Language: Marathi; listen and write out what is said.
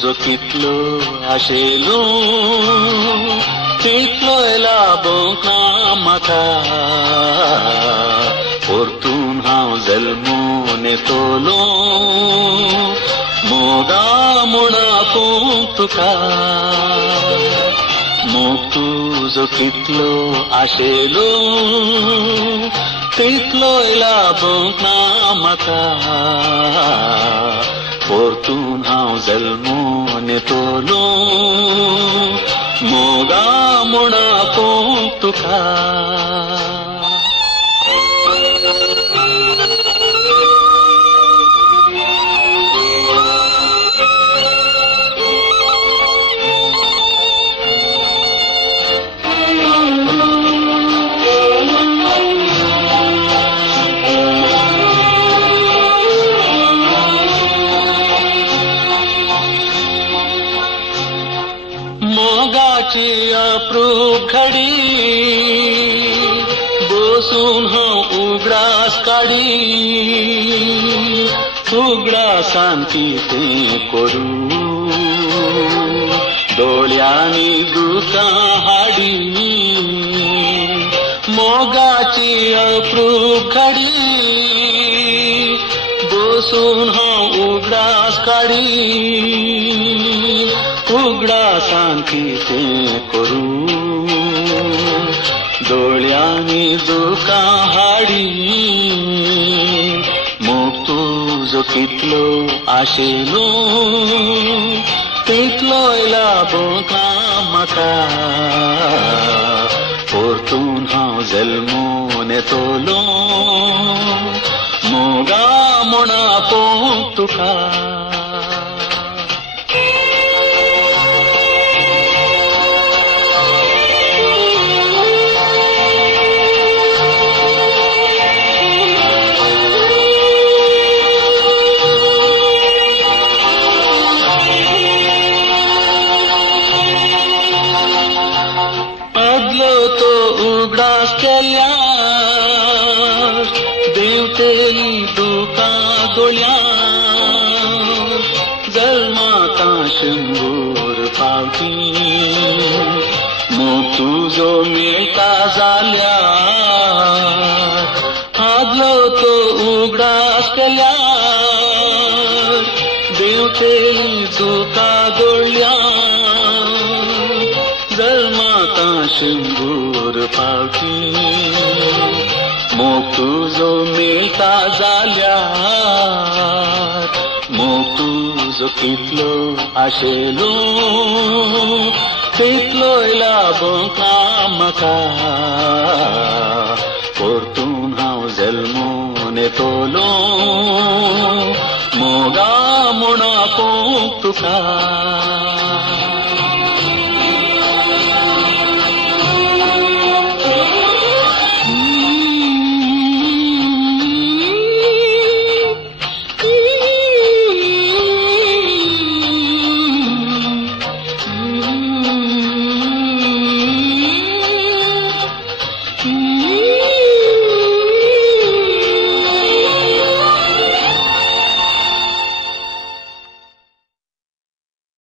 तुजो कितलो आशेलो तितलोय लाबोंक ना म्हाका परतून हांव जल्मून येतलो मोगा म्हूण तुका मोग तुजो कितलो आशेलो तितलोय लाबोंक ना म्हाका परतून हांव जल्मून येतलो मोगा म्हूण तुका मोगाची अप्रूप घडी बसून हांव उगडास काडी उगडासान कितें करूं दोळ्यांनी दुकां हाडी मोगाची अप्रूप घडी बसून हांव उगडास काडी उगडासान कितें करूं दोळ्यांनी दुकां हाडी मोग तुजो कितलो आशेलो तितलोय लाबोंक ना म्हाका परतून हांव जल्मून येतलो मोगा म्हूण तुका उगडास केल्यार देवतेली दुकां दोळ्यार जल्माता शंभर फावटी मोग तुजो मेळटा जाल्यार आदलो तो उगडास केल्यार देवतेली दुकां दोळ्यार जल्माता शंभर फावटी मोग तुजो मेळटा जाल्यार मोग तुजो कितलो आशेलो तितलोय लाबोंक ना म्हाका परतून हांव जल्मून येतलो मोगा म्हूण तुका